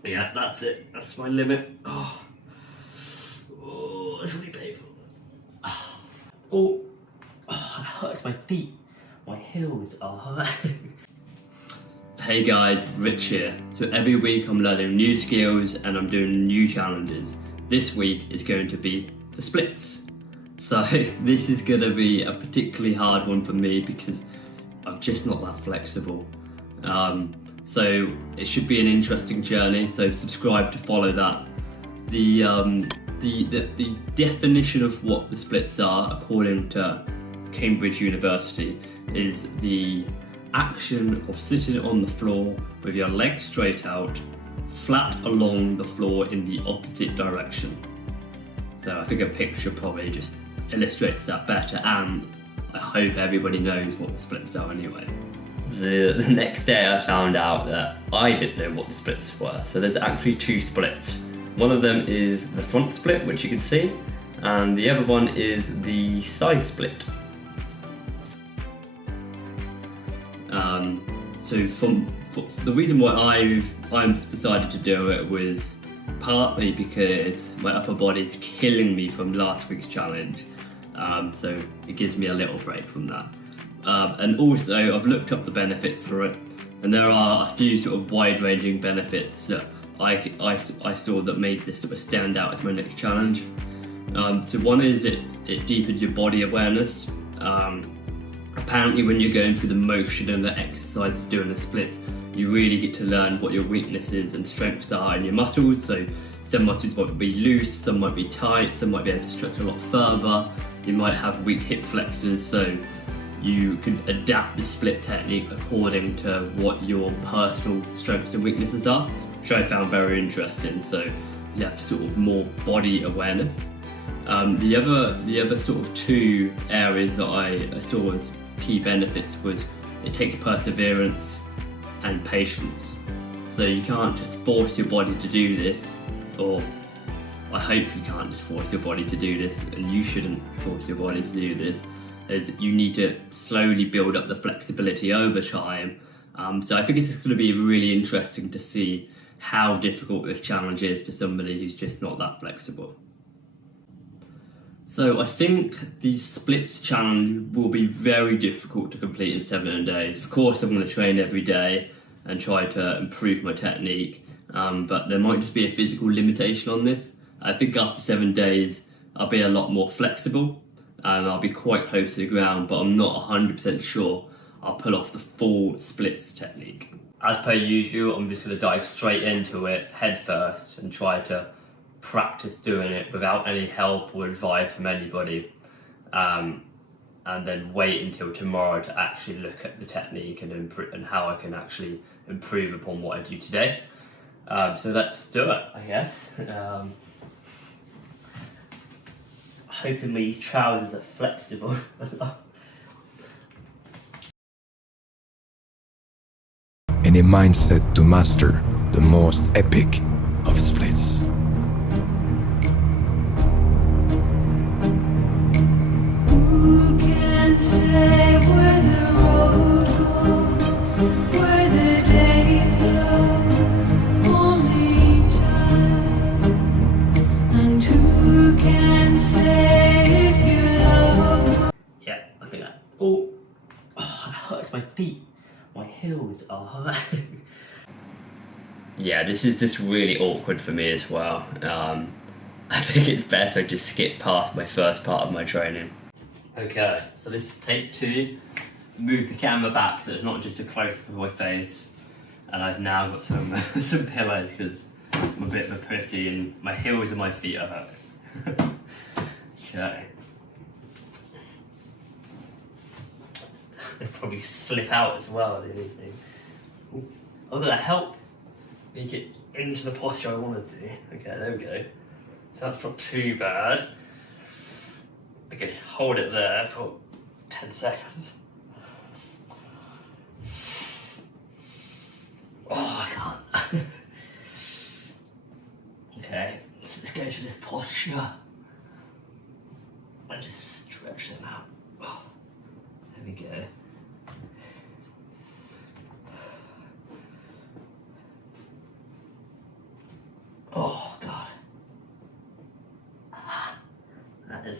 But yeah, that's it. That's my limit. Oh, it's really painful. Oh, it hurts my feet. My heels are hurting. Hey guys, Rich here. So every week I'm learning new skills and I'm doing new challenges. This week is going to be the splits. So this is going to be a particularly hard one for me because I'm just not that flexible. So it should be an interesting journey, so subscribe to follow that. The definition of what the splits are, according to Cambridge University, is the action of sitting on the floor with your legs straight out, flat along the floor in the opposite direction. So I think a picture probably just illustrates that better, and I hope everybody knows what the splits are anyway. The next day I found out that I didn't know what the splits were. So there's actually two splits. One of them is the front split, which you can see, and the other one is the side split. So the reason why I've decided to do it was partly because my upper body's killing me from last week's challenge, so it gives me a little break from that. And also I've looked up the benefits for it, and there are a few sort of wide-ranging benefits that I saw that made this sort of stand out as my next challenge. So one is it deepens your body awareness. Apparently when you're going through the motion and the exercise of doing the splits, you really get to learn what your weaknesses and strengths are in your muscles. So some muscles might be loose, some might be tight, some might be able to stretch a lot further. You might have weak hip flexors, so you can adapt the split technique according to what your personal strengths and weaknesses are, which I found very interesting. So you have sort of more body awareness. The other sort of two areas that I saw as key benefits was it takes perseverance and patience. So you can't just force your body to do this, or I hope you can't just force your body to do this, and you shouldn't force your body to do this, as you need to slowly build up the flexibility over time. So I think it's just going to be really interesting to see how difficult this challenge is for somebody who's just not that flexible. So I think the splits challenge will be very difficult to complete in 7 days. Of course I'm going to train every day and try to improve my technique, but there might just be a physical limitation on this. I think after 7 days I'll be a lot more flexible and I'll be quite close to the ground, but I'm not 100% sure I'll pull off the full splits technique. As per usual, I'm just going to dive straight into it head first and try to practice doing it without any help or advice from anybody, and then wait until tomorrow to actually look at the technique and how I can actually improve upon what I do today. So let's do it, I guess. Hoping these trousers are flexible. And a mindset to master the most epic of splits. Who can say where the road goes, where the day flows? Only time. And who can say if you love? Yeah, I think that. Oh, it hurts my feet. My heels are hurting. Yeah, this is just really awkward for me as well. I think it's best I just skip past my first part of my training. Okay, so this is take 2. Move the camera back so it's not just a close-up of my face. And I've now got some pillows because I'm a bit of a pussy and my heels and my feet are hurting. Okay. They probably slip out as well, the only thing. Oh, that helps me get into the posture I wanted to. Okay, there we go. So that's not too bad. I can hold it there for 10 seconds. Oh, I can't. Okay, so let's go to this posture and just stretch them out. Oh, there we go.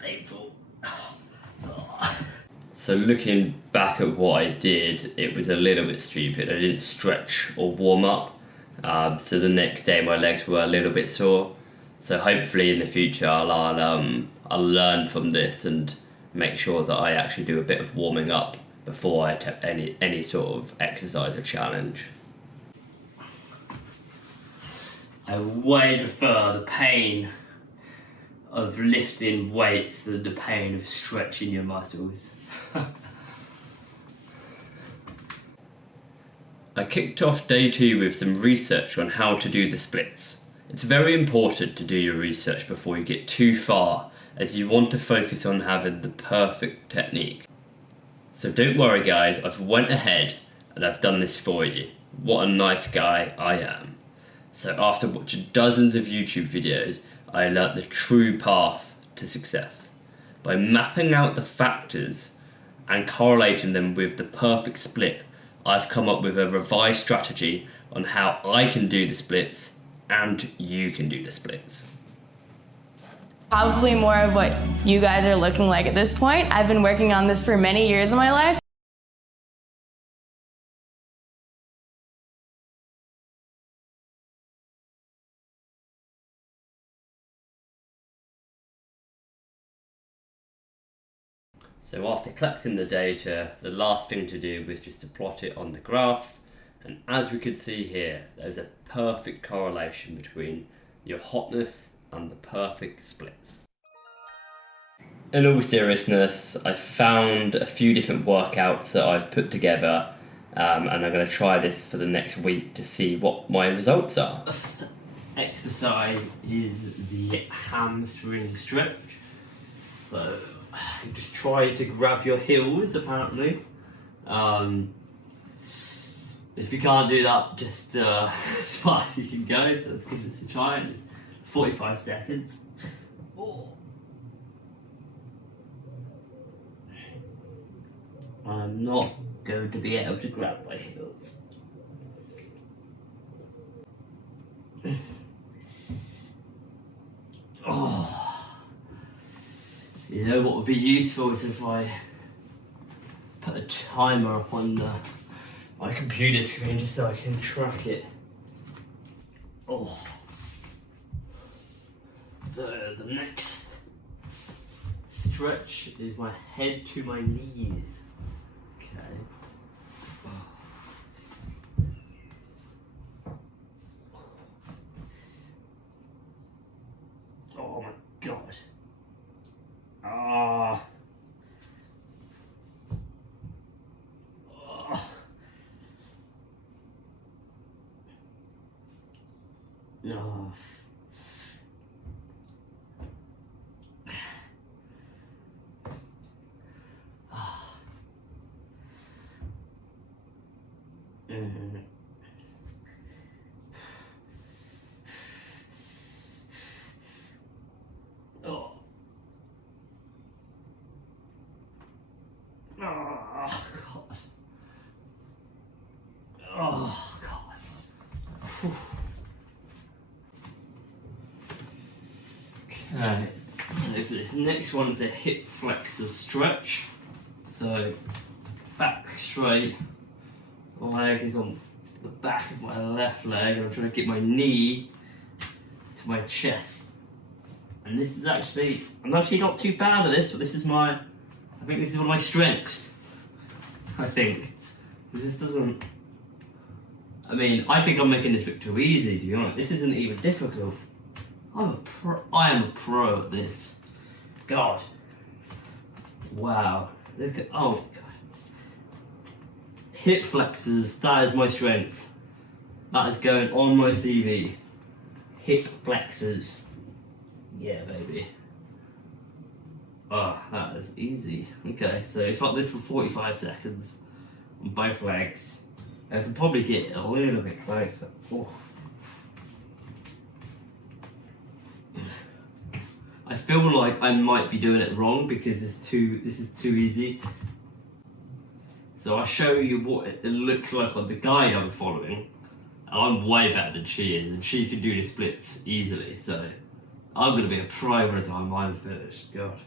painful. So looking back at what I did, it was a little bit stupid. I didn't stretch or warm up. So the next day my legs were a little bit sore. So hopefully in the future I'll learn from this and make sure that I actually do a bit of warming up before I attempt any sort of exercise or challenge. I way prefer the pain of lifting weights than the pain of stretching your muscles. I kicked off day 2 with some research on how to do the splits. It's very important to do your research before you get too far, as you want to focus on having the perfect technique. So don't worry guys, I've went ahead and I've done this for you. What a nice guy I am. So after watching dozens of YouTube videos, I learnt the true path to success. By mapping out the factors and correlating them with the perfect split, I've come up with a revised strategy on how I can do the splits and you can do the splits. Probably more of what you guys are looking like at this point. I've been working on this for many years in my life. So after collecting the data, the last thing to do was just to plot it on the graph. And as we could see here, there's a perfect correlation between your hotness and the perfect splits. In all seriousness, I found a few different workouts that I've put together, and I'm going to try this for the next week to see what my results are. Exercise is the hamstring stretch. So you just try to grab your heels apparently. If you can't do that, just as far as you can go, so let's give this a try. It's 45 seconds. Oh. I'm not going to be able to grab my heels. Oh. You know what would be useful is if I put a timer up on my computer screen just so I can track it. Oh. So the next stretch is my head to my knees. Okay. Oh my god. Ah. No. Oh. Oh god. Oh god. Whew. Okay, so this next one is a hip flexor stretch. So back straight, leg is on the back of my left leg, and I'm trying to get my knee to my chest. And this is actually, I'm actually not too bad at this, but this is I think this is one of my strengths. I think. This doesn't, I mean, I think I'm making this look too easy, to be honest. This isn't even difficult. I am a pro at this. God. Wow. Look at, oh my god. Hip flexors, that is my strength. That is going on my CV. Hip flexors. Yeah, baby. Oh, that is easy. Okay, so it's like this for 45 seconds on both legs. I can probably get a little bit closer. Oh. I feel like I might be doing it wrong because this is too easy. So I'll show you what it looks like on the guide I'm following. I'm way better than she is, and she can do the splits easily, so I'm gonna be a pro by the time I'm finished. God.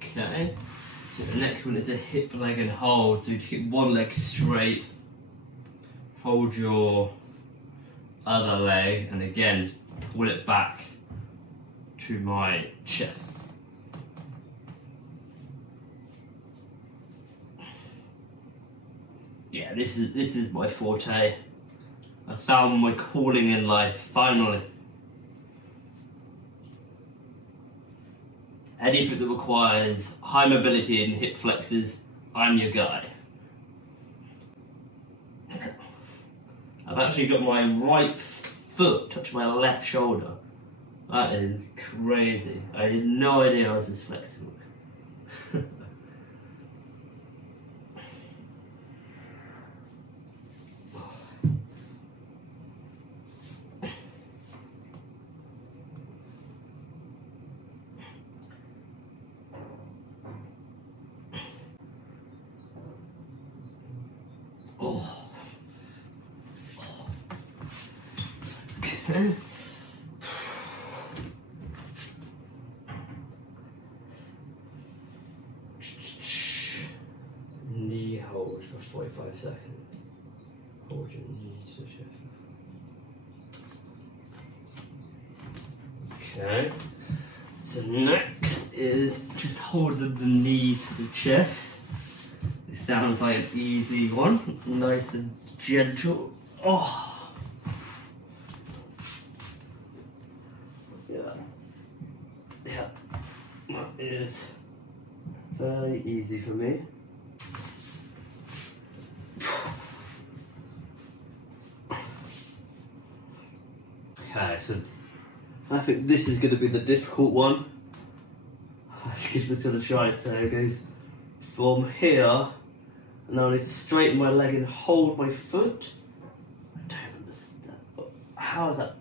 Okay, so the next one is a hip, leg and hold. So you keep one leg straight, hold your other leg, and again just pull it back to my chest. Yeah, this is my forte. I found my calling in life, finally. Anything that requires high mobility and hip flexors, I'm your guy. I've actually got my right foot touch my left shoulder. That is crazy. I had no idea I was this flexible. Okay. Knee hold for 45 seconds. Hold your knee to the chest. Okay. So next is just holding the knee to the chest. It sounds like an easy one. Nice and gentle. Oh. Yeah, that is very easy for me. Okay, so I think this is going to be the difficult one. Let's give this a try. So it goes from here, and now I need to straighten my leg and hold my foot. I don't understand. How is that?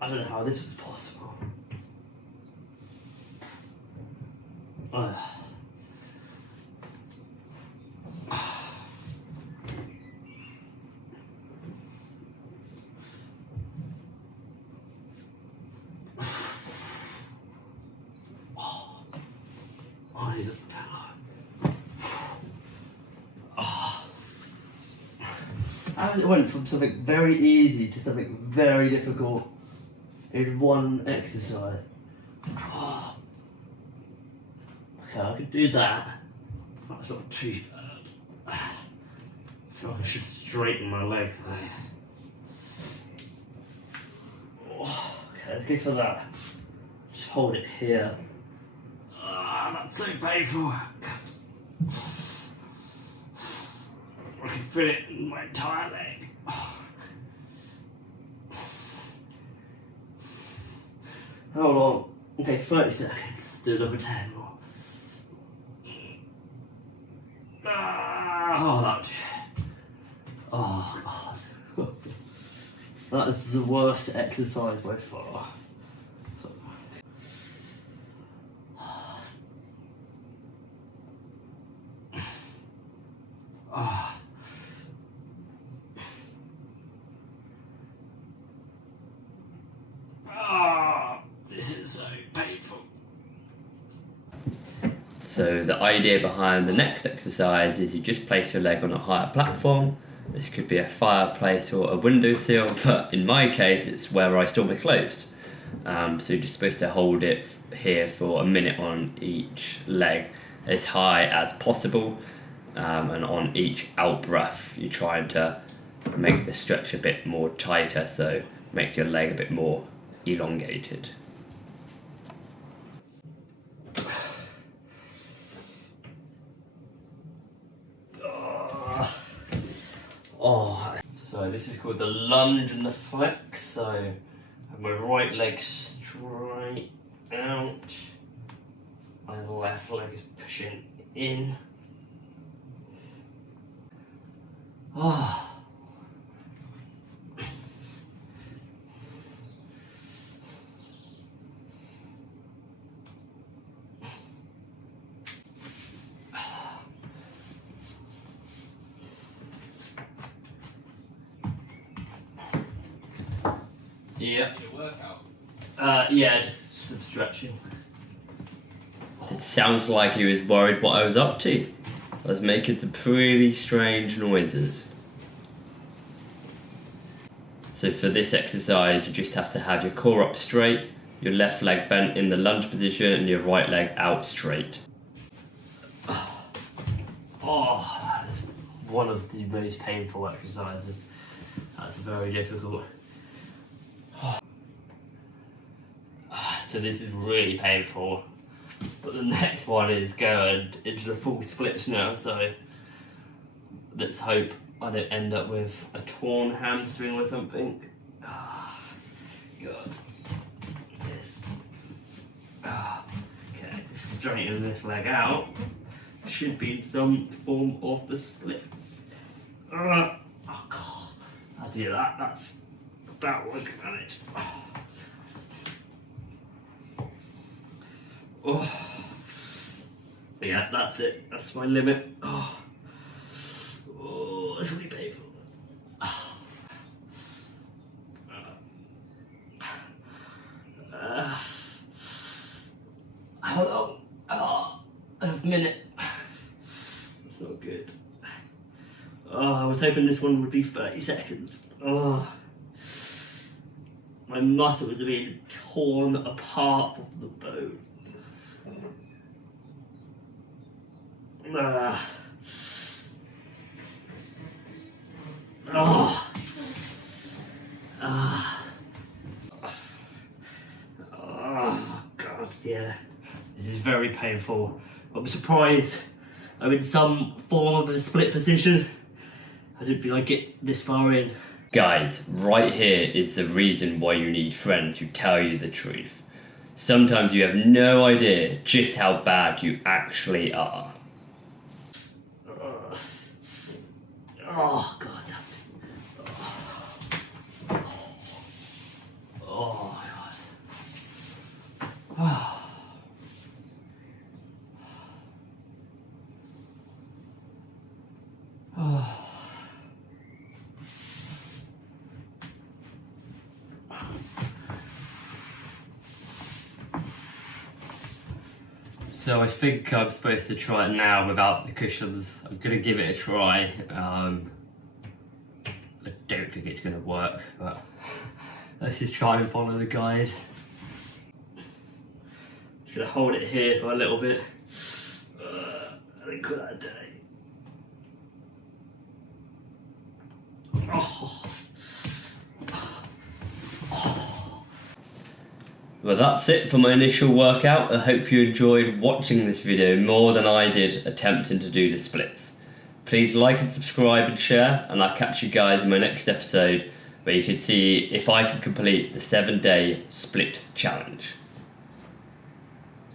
I don't know how this was possible. I need a pillow. It went from something very easy to something very difficult in one exercise. Okay, I could do that. That's not too bad. I feel like I should straighten my legs. Okay, let's go for that. Just hold it here. That's so painful. I can feel it in my entire leg. How long? Okay, 30 seconds. Do another 10 more. Oh, that. Oh, God. That is the worst exercise by far. This is so painful. So the idea behind the next exercise is you just place your leg on a higher platform. This could be a fireplace or a windowsill, but in my case it's where I store my clothes. So you're just supposed to hold it here for a minute on each leg, as high as possible, and on each out breath you're trying to make the stretch a bit more tighter, so make your leg a bit more elongated. So this is called the lunge and the flex. So I have my right leg straight out, my left leg is pushing in. Yeah. Your workout. Yeah, just some stretching. It sounds like he was worried what I was up to. I was making some pretty strange noises. So for this exercise, you just have to have your core up straight, your left leg bent in the lunge position, and your right leg out straight. Oh, that's one of the most painful exercises. That's very difficult. So this is really painful. But the next one is going into the full splits now, so let's hope I don't end up with a torn hamstring or something. Oh, God. Yes. Oh, okay, straighten this leg out. Should be in some form of the splits. Oh, God. I do that. That's about looking at it. Oh. But yeah, that's it. That's my limit. Oh, it's really painful. Hold on. A minute. That's not good. I was hoping this one would be 30 seconds. My muscles are being torn apart from the bone. God, yeah. This is very painful. I'm surprised I'm in some form of a split position. I didn't feel I'd get this far in. Guys, right here is the reason why you need friends who tell you the truth. Sometimes you have no idea just how bad you actually are. Oh, God. Oh, God. So I think I'm supposed to try it now without the cushions. I'm gonna give it a try. I don't think it's gonna work, but let's just try and follow the guide. Just gonna hold it here for a little bit. I think call that a day. Well, that's it for my initial workout. I hope you enjoyed watching this video more than I did attempting to do the splits. Please like and subscribe and share, and I'll catch you guys in my next episode where you can see if I can complete the 7-day split challenge.